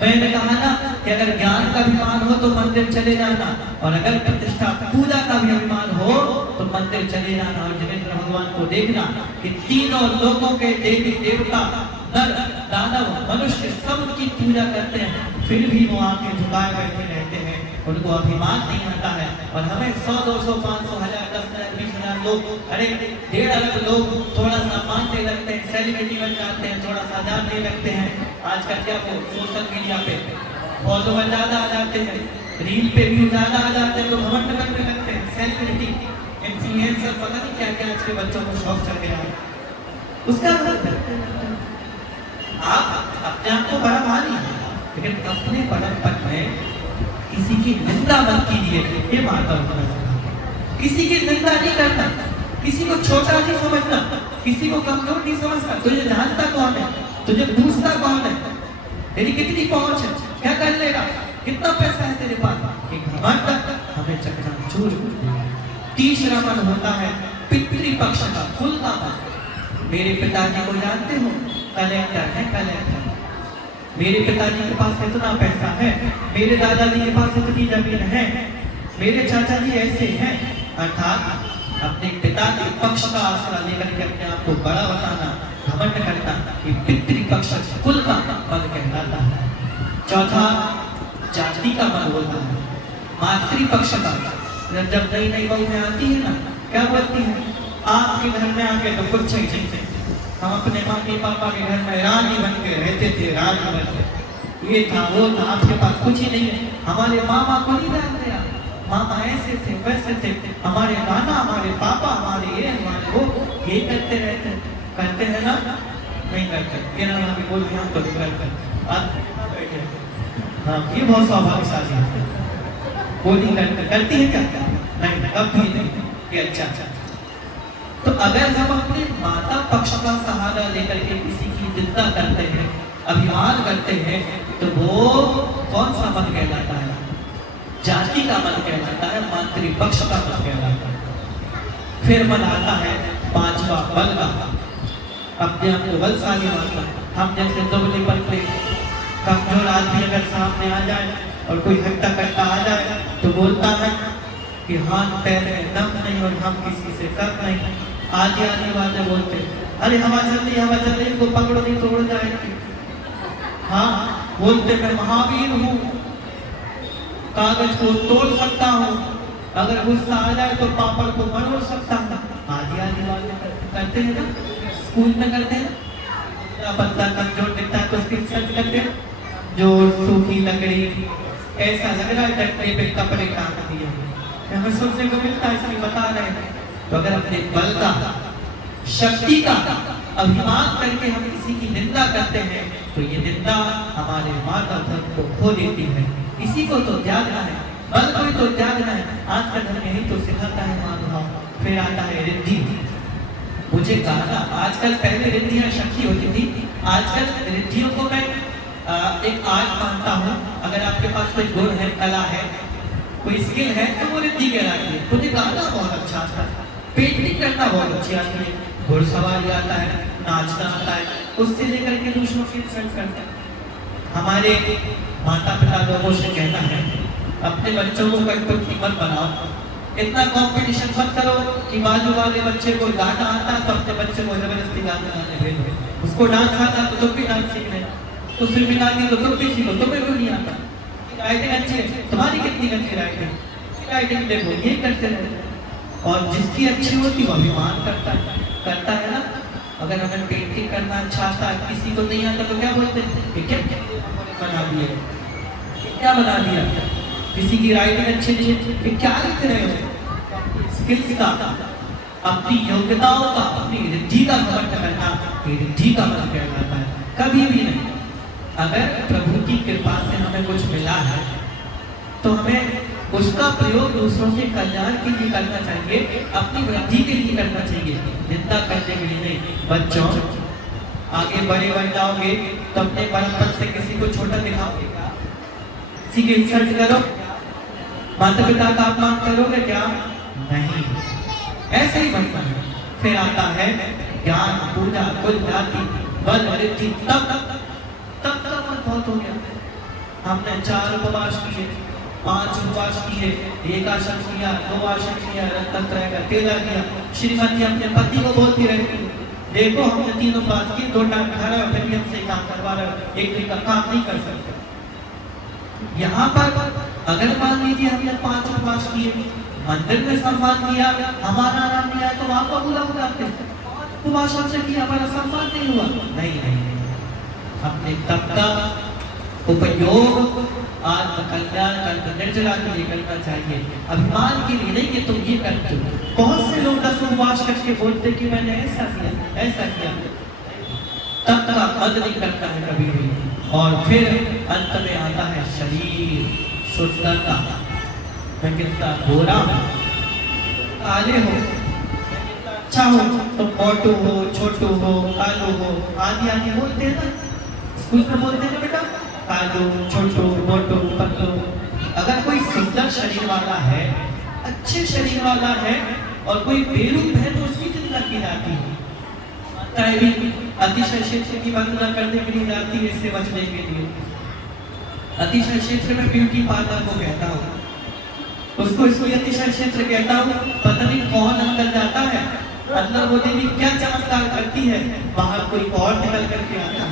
मैंने कहा ना कि अगर ज्ञान का अभिमान हो तो मंदिर चले जाना, और अगर प्रतिष्ठा पूजा का भी अभिमान हो तो मंदिर चले जाना और जगेंद्र भगवान को देखना कि तीनों लोगों के देवी देवता नर दानव मनुष्य सब उनकी पूजा करते हैं, फिर भी वो आके झुकाए बैठे रहते हैं, उनको अभिमान नहीं आता है। और हमें 100 200 500 1000 10,000 20,000 लोग, अरे 1.5 लाख लोग थोड़ा सा मानने लगते हैं, सेलिब्रिटी बन जाते हैं, थोड़ा सा जानने लगते हैं। आजकल क्या वो सोशल मीडिया पे फॉलोवर ज्यादा आ जाते हैं, रील पे व्यू ज्यादा आ जाते हैं, तो घमंड करने लगते हैं। सेलिब्रिटी इन्फ्लुएंसर पता नहीं क्या क्या आज के बच्चों को शौक चढ़ गया है। उसका आप अपने आप को बड़ा मानिए, लेकिन अपने बड़पन में किसी की निंदा मत कीजिए। ये माता किसी की निंदा नहीं करना, किसी को छोटा नहीं समझना, किसी को कमजोर नहीं समझना। तुझे जानता कौन है, तुझे पूछता कौन है, तेरी कितनी पहुंच है, क्या कर लेगा, कितना पैसा है तेरे पास, घमंड हमें चकनाचूर। तीसरा मन होता है पितृपक्ष का, कुल का मन। मेरे पिताजी को जानते हो, कलेक्टर है, कलेक्टर। मेरे पिताजी के पास इतना पैसा है, मेरे दादाजी के पास इतनी जमीन है, मेरे चाचा जी ऐसे हैं। अर्थात अपने पिता के पक्ष का आसरा लेकर के अपने आप को बड़ा बताना, घमंड करना, ये पितृपक्ष कुल का मन कहलाता है। चौथा जाति का मन होता है, मातृपक्ष का। जब नई नई बहू में आती है ना, क्या बोलती है, आपके घर में आके तो कुछ नहीं थे, हम अपने मम्मी पापा के घर में रानी बन के रहते थे, रानी बन के, ये था वो था, आपके पास कुछ ही नहीं है। हमारे मामा को नहीं जानते आप, मामा ऐसे थे वैसे थे, हमारे नाना हमारे पापा हमारे ये हमारे वो, ये करते रहते करते हैं ना, नहीं करते। क्या नाम अभी बोल हम तो नहीं करते। हाँ, ये बहुत स्वाभाविक है, वो नहीं करती है क्या? नहीं, कभी नहीं। ये अच्छा। तो अगर हम अपने माता पक्ष का सहारा लेकर के किसी की निंदा करते हैं, अभिमान करते हैं, तो वो कौन सा मन कहलाता है? जाति का मन कहलाता है, मातृपक्ष का मन कहलाता है। फिर मन आता है पांचवा बल का, अपने आप को बलशाली मानता है। हम जैसे दुबले पतले कमजोर आदमी अगर सामने आ जाए और कोई हट्टा कट्टा आ जाए तो बोलता है कि हाथ पैर में दम नहीं और हम किसी से कम नहीं। आधी बातें बोलते, अरे हवा चल रही इनको पकड़ो नहीं तो उड़ जाएगी। हाँ, बोलते मैं महावीर हूँ, कागज को तोड़ सकता हूँ, अगर गुस्सा आ जाए तो पापड़ को मरोड़ सकता हूँ। आधी बातें करते हैं ना, स्कूल में करते हैं। बंदा कमजोर दिखता है तो उसकी सर्च करते हैं, जो सूखी लकड़ी ऐसा लग रहा है डंडे पे कपड़े काट दिए, हमें सुनने को मिलता है, इसलिए बता रहे हैं। तो अगर अपने बल का, शक्ति का अभिमान करके हम किसी की निंदा करते हैं तो ये निंदा हमारे माता धर्म को खो देती है। इसी को तो त्यागना है, बल को ही तो त्यागना है। आज का धर्म यही तो सिखाता है मानव। फिर आता है रिद्धि। मुझे कहा आजकल, पहले रिद्धियां शक्ति होती थी, आजकल रिद्धियों को मैं एक आर्ट मानता हूँ। अगर आपके पास कोई गुण है, कला है, कोई स्किल है तो वो रिद्धि कहलाती है। मुझे गाना बहुत अच्छा आता है, पेंटिंग करना बहुत अच्छी आती है, घुड़सवारी आता है, नाचना आता है, उससे लेकर के दूसरों की इंसल्ट करते हैं। हमारे माता पिता लोगों से कहना है अपने बच्चों को कठपुतली मत बनाओ, इतना कंपटीशन मत करो कि बाजू वाले बच्चे को गाना आता है तो अपने बच्चे को जबरदस्ती गाना गाने भेजो। उसको डांस आता तो तुम भी डांस सीख ले, तो स्विमिंग आती तो तुम भी सीखो, तुम्हें क्यों नहीं आता? राइटिंग अच्छी है, तुम्हारी कितनी अच्छी राइटिंग देखो, ये करते रहो। और जिसकी अच्छी होती वो अभिमान करता है ना। अगर हमें पेंटिंग करना अच्छा आता है, किसी को नहीं आता तो क्या बोलते हैं, क्या बना दिया, क्या बना दिया। किसी की राइटिंग अच्छी नहीं है, क्या लिख रहे हो? स्किल्स का, अपनी योग्यताओं का, अपनी रिद्धि का घमंड करना, ये रिद्धि का मन कहलाता है। कभी भी नहीं। अगर प्रभु की कृपा से हमें कुछ मिला है तो हमें उसका प्रयोग दूसरों के कल्याण के लिए करना चाहिए, अपनी वृद्धि के लिए करना चाहिए, निंदा करने के लिए नहीं। बच्चों, आगे बड़े बन जाओगे तो अपने परम से किसी को छोटा दिखाओगे, किसी की इंसल्ट करो, माता पिता का अपमान करोगे क्या? नहीं, ऐसे ही बनता है। फिर आता है ज्ञान, पूजा, कुल जाति, बल, वृद्धि। तब बहुत हो गया। हमने 4 उपवास किए, 5 उपवास किए, 1 आसन किया, 2 आसन किया, रत्नत्रय का तेला किया। श्रीमती अपने पति को बोलती रहती, देखो हमने 3 उपवास किए, 2 टाइम खा रहे हो, फिर भी हमसे काम करवा रहे हो, एक दिन का काम नहीं कर सकते। यहाँ पर अगर मान लीजिए हमने 5 उपवास किए, मंदिर में सम्मान किया, हमारा नाम नहीं आया तो वहां पर बुला बुलाते, उपवास हमसे किया, हमारा सम्मान नहीं हुआ। नहीं, अपने तप का उपयोग आत्म कल्याण का निर्जला के लिए करना चाहिए, अभिमान के लिए नहीं कि तुम ये करते हो। बहुत से लोग 10 उपवास करके बोलते कि मैंने ऐसा किया, तप का मद नहीं करता है कभी भी। और फिर अंत में आता है शरीर, शुद्धता। मैं कितना गोरा हूँ, काले हो, अच्छा हो, तो मोटू हो, छोटू हो, कालू हो, आदि बोलते हैं ना, स्कूल में बोलते हैं ना बेटा, कालू, छोटू, मोटू, पतलू। अगर कोई सुंदर शरीर वाला है, अच्छे शरीर वाला है और कोई बेरूप है तो उसकी चिंता की जाती है। अतिशय क्षेत्र की वंदना करने के लिए जाती है, इससे बचने के लिए। अतिशय क्षेत्र में ब्यूटी पार्लर को कहता हूँ, उसको इसलिए अतिशय क्षेत्र कहता हूँ, पता नहीं कौन अंदर जाता है, अंदर वो देवी क्या चमत्कार करती है, बाहर कोई और निकल करके आता है।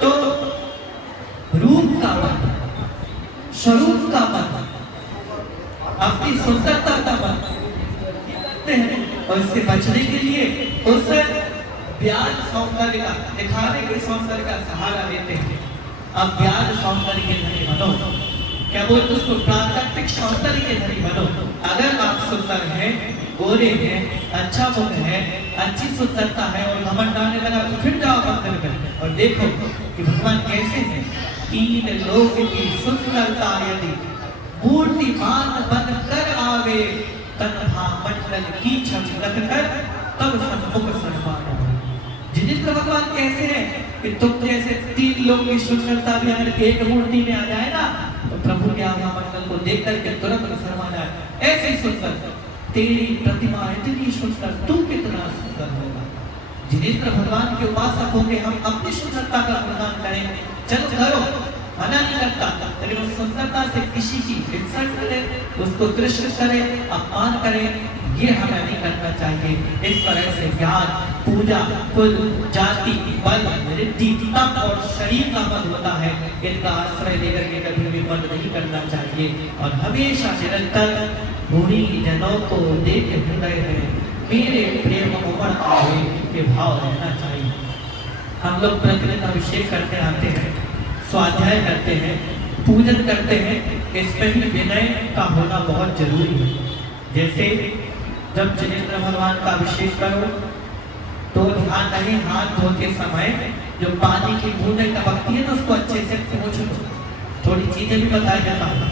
तो रूप का मन, स्वरूप का मन, अपनी सुंदरता का मन और इससे बचने के लिए उस ब्याज सौंदर्य का, दिखाने के सौंदर्य का सहारा लेते हैं। अब ब्याज सौंदर्य के धनी बनो, क्या बोलते उसको, प्राकृतिक सौंदर्य के धनी बनो। अगर आप सुंदर हैं, गोरे हैं, अच्छा मुख है, अच्छी सुंदरता है और घमंड आने लगा तो फिर जाओ मंदिर में और देखो कि भगवान कैसे हैं। 3 लोक की सुंदरता यदि मूर्तिमान बन कर आवे, तन्हा मंडल की छवि रख कर तब सन्मुख सन्मान। जिन जिनेंद्र भगवान कैसे हैं कि तुम जैसे 3 लोग की सुंदरता भी अगर एक मूर्ति में आ जाए ना तो प्रभु के आभा मंडल को देख करके तुरंत शर्मा जाए। ऐसी सुंदर तेरी प्रतिमा इतनी सुंदर, तू कितना सुंदर होगा। जिनेंद्र भगवान के उपासक होके हम अपनी सुंदरता का गुणगान करें, चलो करो, मना नहीं करता, लेकिन उस सुंदरता से किसी की इंसल्ट करे, उसको तिरस्कृत करे, अपमान करे, ये हमें नहीं करना चाहिए। इस तरह से ज्ञान, पूजा, कुल, जाति, बल, रिद्धि, तप और शरीर का मत होता है, इनका आश्रय लेकर के कभी भी बंद नहीं करना चाहिए। और हमेशा निरंतर गुणी जनों को देख हृदय में मेरे प्रेम उमड़ आए के भाव रहना चाहिए। हम लोग प्रतिदिन अभिषेक करते आते हैं, स्वाध्याय करते हैं, पूजन करते हैं, इसमें भी विनय का होना बहुत जरूरी है। जैसे जब जिनेंद्र भगवान का अभिषेक करो तो ध्यान रहे हाथ धोते समय जो पानी की बूंदें टपकती है ना उसको अच्छे से पोंछ लो। थोड़ी चीजें भी बताई जाता है।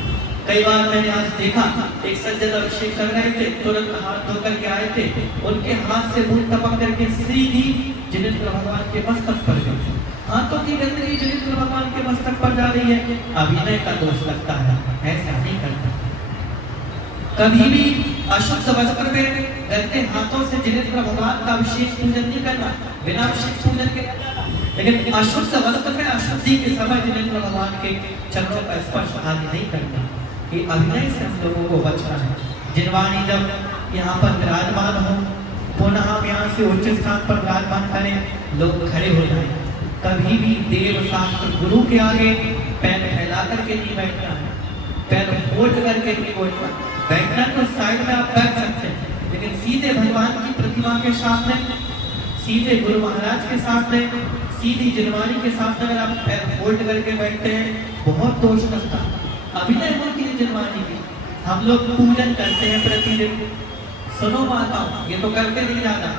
कई बार मैंने आज देखा एक सज्जन अभिषेक कर रहे थे, तुरंत हाथ धो करके आए थे, उनके हाथ से बूंद टपक करके सीधी जिनेंद्र भगवान के मस्तक पर गई। हाथों की गंदगी जिनेंद्र भगवान के मस्तक पर जा रही है, अभिनय का दोष लगता है, ऐसा नहीं करता। कभी भी अशुद्ध वस्त्र में गंदे हाथों से जिनेंद्र भगवान का अभिषेक पूजन नहीं करना, बिना अभिषेक पूजन के। लेकिन अशुद्ध वस्त्र में अशुद्धि के समय जिनेंद्र भगवान के चरणों का स्पर्श आदि नहीं करना। ये अभिनय से हम लोगों को बचना है। जिनवानी जब यहाँ पर विराजमान हो, पुनः हम यहाँ से उच्च स्थान पर विराजमान करें, लोग खड़े हो जाए। कभी भी देव शास्त्र गुरु के आगे पैर फैला करके नहीं बैठना है, पैर फोल्ड करके नहीं बैठना। तो साइड में आप बैठ सकते हैं, लेकिन सीधे भगवान की प्रतिमा के सामने, सीधे गुरु महाराज के सामने, सीधी जिनवानी के सामने अगर आप पैर फोल्ड करके बैठते हैं, बहुत दोष लगता है। अभिनय होती है जिनवानी की। हम लोग पूजन करते हैं प्रतिदिन, सुनो माता, ये तो करते नहीं ज्यादा,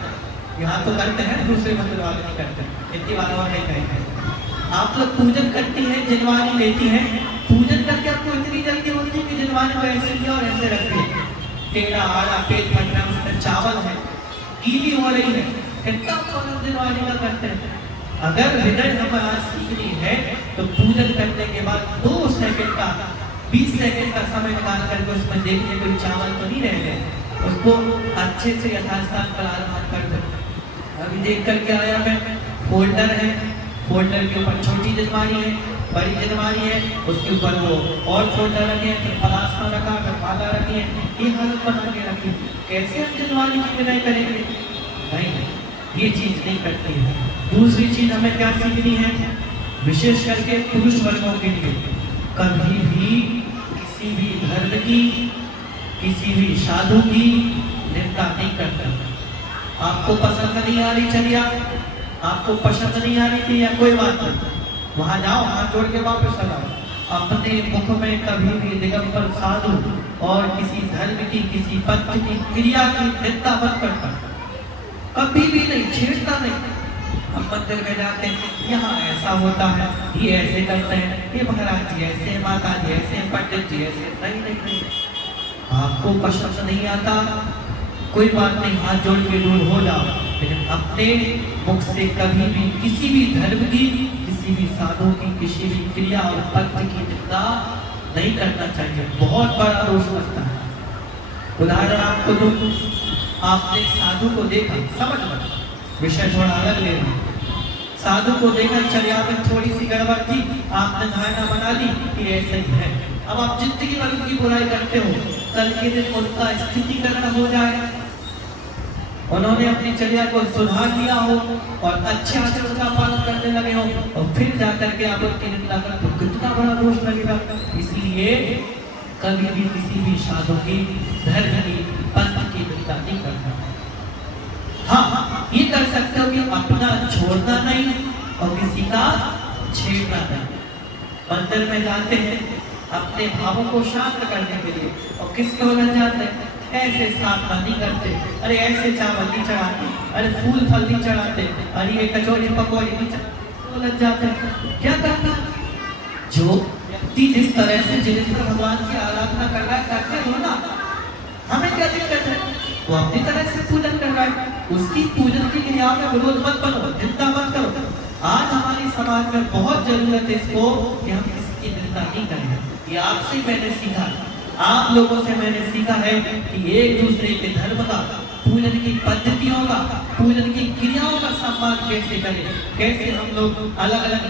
यहाँ तो करते हैं, दूसरे मंदिर वाले नहीं करते, इतनी बात और नहीं कहेंगे। आप लोग पूजन करती हैं, जिनवानी लेती हैं, पूजन करके आपको इतनी जल्दी होती है कि जिनवानी को ऐसे किया और ऐसे रख दिया, टेढ़ा आड़ा पेट फट रहा है, उसमें चावल है, गीली हो रही है, कितना फौरन जिनवानी का करते हैं। अगर हृदय हमारा सीखनी है तो पूजन करने के बाद 2 सेकंड का 20 सेकंड का समय निकाल करके उसमें देखिए कोई चावल तो नहीं रह गए, उसको अच्छे से यथास्थान पर आराम कर दो। अभी देख करके आया मैं, फोल्डर है, फोल्डर के ऊपर छोटी जिनवानी है, बड़ी जिनवानी है, उसके ऊपर वो और फोल्डर रखे, फिर पलास्मा रखा, फिर माला रखी है, ये हालत बना के रखी। कैसे हम जिनवानी की विनय करेंगे? नहीं, ये चीज नहीं करती है। दूसरी चीज हमें क्या सीखनी है, विशेष करके पुरुष वर्गों के लिए, कभी भी किसी भी धर्म की, किसी भी साधु की निंदा नहीं करता। आपको पसंद नहीं आ रही चलिए, आपको पसंद नहीं आ रही थी या कोई बात नहीं, वहां जाओ, हाथ जोड़ के वापस चलाओ। अपने मुख में कभी भी दिगंबर साधु और किसी धर्म की, किसी पंथ की क्रिया की निंदा मत करता, कभी भी नहीं, छेड़ता नहीं। हम मंदिर में जाते हैं, यहाँ ऐसा होता है, ये ऐसे करते हैं, ये महाराज जी ऐसे, माता जी ऐसे, पंडित जी ऐसे। नहीं नहीं नहीं, आपको पसंद नहीं आता, कोई बात नहीं, हाथ जोड़ के दूर हो जाओ, लेकिन अपने मुख से कभी भी किसी भी धर्म की, किसी भी साधु की, किसी भी क्रिया और पंथ की निंदा नहीं करना चाहिए। बहुत बड़ा दोष लगता है। उदाहरण आपको दो, आपने साधु को देखा, समझ लो विषय थोड़ा अलग ले रहा, साधु को देखा चर्या में थोड़ी सी गड़बड़ थी, आपने धारणा बना ली कि ऐसे ही है। अब आप जिंदगी भर उनकी बुराई करते हो, कल के दिन उनका स्थितिकरण हो जाए, उन्होंने अपनी चर्या को सुधार लिया हो और अच्छे आचरण का पालन करने लगे हो, और फिर जाकर के आप उनकी निंदा करते हो, कितना बड़ा दोष लगेगा। इसलिए कभी भी किसी भी साधु की, धर्म की, पंथ की निंदा नहीं करना। हाँ, ये कर सकते हो कि अपना छोड़ना नहीं और किसी का छेड़ना नहीं। मंदिर में जाते हैं अपने भावों को शांत करने के लिए, और किसके वजह जाते हैं, ऐसे स्थापना नहीं करते, अरे ऐसे चावल नहीं चढ़ाते, अरे फूल फल नहीं चढ़ाते, अरे ये कचौड़ी पकौड़ी नहीं चढ़ाते, लग जाते हैं। क्या करना, जो व्यक्ति जिस तरह से जिनेंद्र भगवान की आराधना कर रहा है, करते हो ना, हमें क्या दिक्कत है। वो अपनी तरह से पूजन कर रहा है, उसकी पूजन की क्रिया में विरोध मत बनो, निंदा मत करो। आज हमारे समाज में बहुत जरूरत है इसको कि हम इसकी निंदा नहीं करें। ये आपसे मैंने सीखा, आप लोगों से मैंने सीखा है कि एक दूसरे के धर्म का, पूजन की पद्धतियों का, पूजन की क्रियाओं का सम्मान कैसे करें, कैसे हम लोग अलग अलग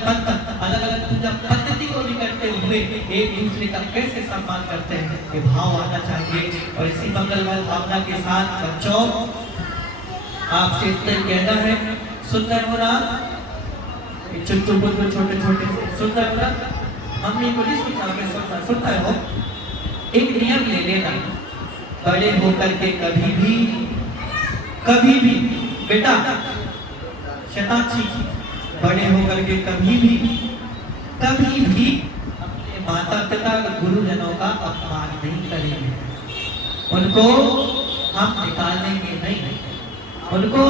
पूजा पद्धति को भी करते हुए एक दूसरे का कैसे सम्मान करते हैं, ये भाव आना चाहिए। और इसी मंगलमय भावना के साथ बच्चों आपसे इतना कहना है, सुंदर हो ना, चुट्टू बुट्टू छोटे छोटे सुंदर हो ना, मम्मी को नहीं सुनता हो, एक नियम ले लेना, बड़े होकर के कभी भी बेटा शताक्षी, बड़े होकर के कभी भी अपने माता पिता गुरुजनों का अपमान नहीं करेंगे, उनको हम निकालेंगे नहीं, उनको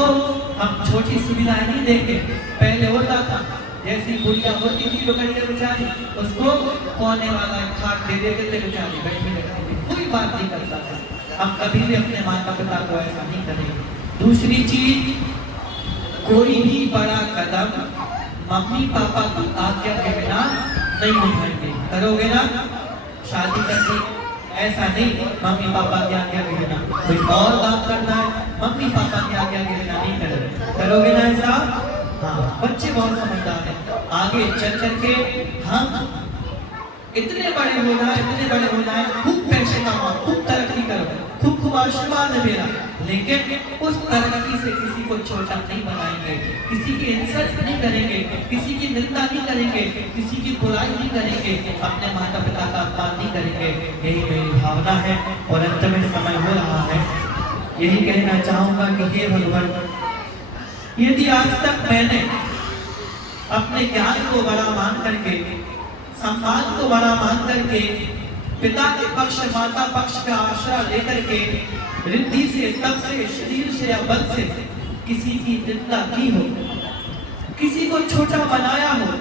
हम छोटी सुविधाएं नहीं देंगे। पहले होता था जैसी गुड़िया होती थी बेचारी बेचारी, उसको कोने वाला खाट दे देते थे, बेचारी बैठी रहती थी, कोई बात नहीं करता था। हम कभी भी अपने माता पिता को ऐसा नहीं करेंगे। दूसरी चीज, कोई भी बड़ा कदम मम्मी पापा की आज्ञा के बिना नहीं उठाएंगे। करोगे ना शादी करके, ऐसा नहीं मम्मी पापा की आज्ञा के बिना, कोई और काम करना है मम्मी पापा की आज्ञा के बिना नहीं करोगे ना ऐसा। हाँ, बच्चे बहुत समझदार हैं, आगे चल करके हम इतने बड़े हो जाए, खूब पैसे कमाओ, खूब तरक्की करो, खूब आशीर्वाद है मेरा, लेकिन उस तरक्की से किसी को छोटा नहीं बनाएंगे, किसी की इंसल्ट नहीं करेंगे, किसी की निंदा नहीं करेंगे, किसी की बुराई नहीं करेंगे, अपने माता पिता का अपमान नहीं करेंगे। यही मेरी भावना है। और अंत में समय हो रहा है, यही कहना चाहूंगा कि हे भगवान, यदि आज तक मैंने अपने ज्ञान को बड़ा मान करके, सम्मान को बड़ा मान करके, पिता के पक्ष माता पक्ष का आश्रय लेकर के रिद्धि से, तप से, शरीर से या बल से किसी की निंदा की हो, किसी को छोटा बनाया हो,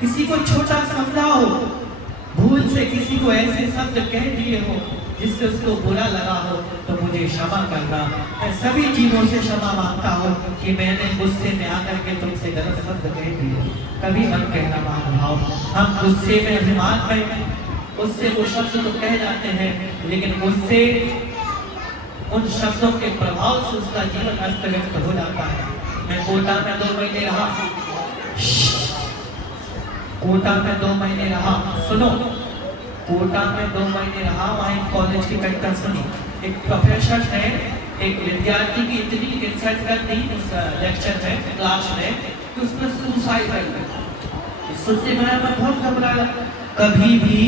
किसी को छोटा समझा हो, भूल से किसी को ऐसे शब्द कह दिए हो जिससे उसको बुरा लगा हो, तो मुझे क्षमा करना। मैं सभी जीवों से क्षमा मांगता हूँ कि मैंने गुस्से में आकर के तुमसे गलत शब्द कह दिए। कभी मत कहना महानुभाव, हम गुस्से में, अभिमान में उससे वो शब्द तो कह जाते हैं, लेकिन उससे, उन शब्दों के प्रभाव से उसका जीवन अस्त व्यस्त हो जाता है। मैं कोटा में 2 महीने रहा, कोटा में 2 महीने रहा, सुनो, कोटा में 2 महीने रहा, वहाँ एक कॉलेज की घटना सुनी। एक प्रोफेसर ने एक विद्यार्थी की इतनी इंसल्ट कर दी उस लेक्चर में, क्लास में, कि उसने सुसाइड कर लिया। सुनते मैं बहुत घबराया। कभी भी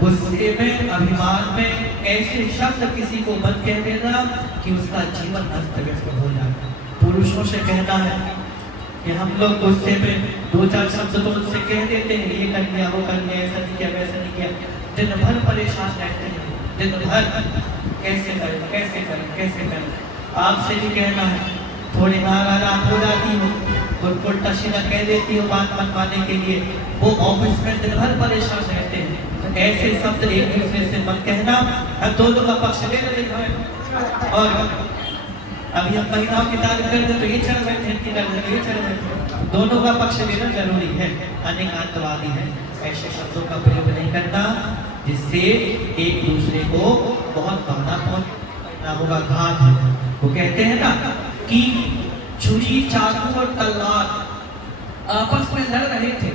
गुस्से में, अभिमान में ऐसे शब्द किसी को मत कह देना कि उसका जीवन अस्त व्यस्त हो जाए। पुरुषों से कहना है कि हम लोग गुस्से में 2-4 शब्द तो उनसे कह देते हैं, ये कर लिया, वो कर लिया, ऐसा नहीं किया, वैसा नहीं किया, दिन भर परेशान रहते हैं, दिन भर कैसे करें। आपसे भी कहना है, थोड़ी नाराज हो जाती हो, उल्टा सीधा कह देती हो बात मनवाने के लिए, वो ऑफिस में दिन भर परेशान रहते हैं, तो ऐसे शब्द एक दूसरे से मत कहना। अब दोनों का पक्ष ले रहे। और अभी हम महिलाओं की तारीफ कर दे तो ये चल रहे, दोनों का पक्ष लेना जरूरी है, अनेकांतवादी है, ऐसे शब्दों का प्रयोग नहीं करना जिससे एक दूसरे को बहुत बाधा पहुंचना होगा, घात है। वो कहते हैं ना कि छुरी चाकू और तलवार आपस में लड़ रहे थे,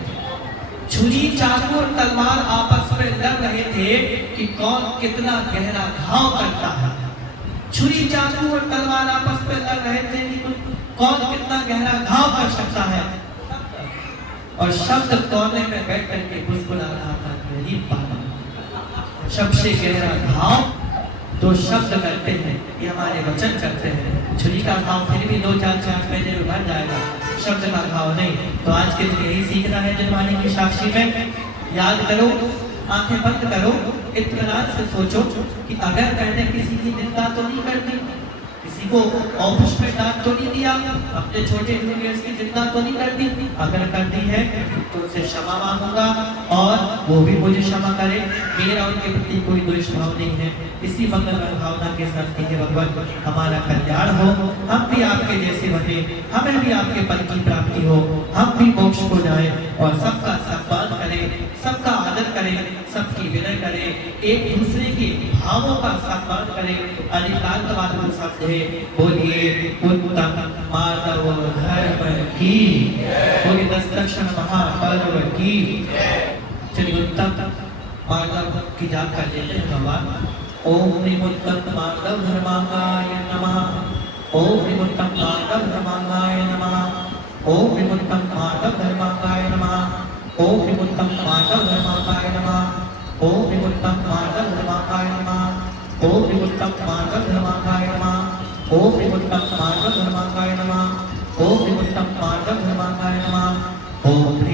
छुरी चाकू और तलवार आपस में लड़ रहे थे कि कौन कितना गहरा घाव करता है। छुरी चाकू और तलवार आपस में लड़ रहे थे कि कौन कितना गहरा घाव कर सकता है। और शब्द कोने में बैठ करके गुनगुना रहा था, यही पाना सबसे गहरा घाव तो शब्द करते हैं, ये हमारे वचन करते हैं। छुरी का घाव फिर भी 2-4 महीने में भर जाएगा, शब्द का घाव नहीं। तो आज के दिन यही सीखना है जन्माने की साक्षी में। याद करो, आंखें बंद करो, इत्मीनान से सोचो कि अगर मैंने किसी की निंदा तो नहीं करती, किसी को ऑफिस में डांट तो नहीं दिया, अपने छोटे जूनियर्स की जिंदा तो नहीं कर दी, अगर कर दी है तो उनसे क्षमा मांगूंगा और वो भी मुझे क्षमा करे, मेरा उनके प्रति कोई द्वेष भाव नहीं है। इसी मंगल भावना के साथ हे भगवान हमारा कल्याण हो, हम भी आपके जैसे बने, हमें भी आपके पद की प्राप्ति हो, हम भी मोक्ष को जाए और सबका सम्मान करें, सबका आदर करें, सबकी विनय करें, एक दूसरे के भावों का सम्मान करें, अधिकांतवाद को समझे। बोलिए उत्तम माधव धर्म की, बोलिए दशदक्षिण महापर्व की। चलिए उत्तम माधव की जाप कर लेते हैं भगवान। ओम उत्तम माधव धर्मांगाय नमः। ओम उत्तम माधव धर्मांगाय नमः। ओम उत्तम माधव धर्मांगाय नमः। ओम उत्तम माधव धर्मांगाय नमः। ओम उत्तम माधव धर्मांगाय नमः। ओम उत्तम माधव धर्मांगाय नमः। ओम उत्तम माधव धर्मांगाय नमः। ओम उत्तम माधव धर्मांगाय नमः। ओम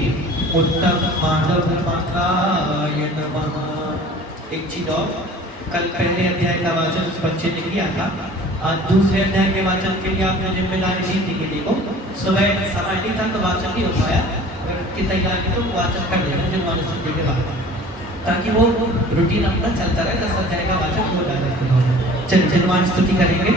उत्तम माधव धर्मांगाय नमः। एक चीज और, कल पहले अध्याय का वाचन उस बच्चे ने किया था, आज दूसरे अध्याय के वाचन के लिए आपने जिम्मेदारी दी थी कि देखो सुबह समय नहीं था तो वाचन नहीं हो पाया, अगर की तैयारी तो वाचन कर देना जन्मानुष्ठी के बाद, ताकि वो रूटीन अपना चलता रहे, 10 अध्याय का वाचन हो जाए। चलिए जन्मानुष्ठी करेंगे।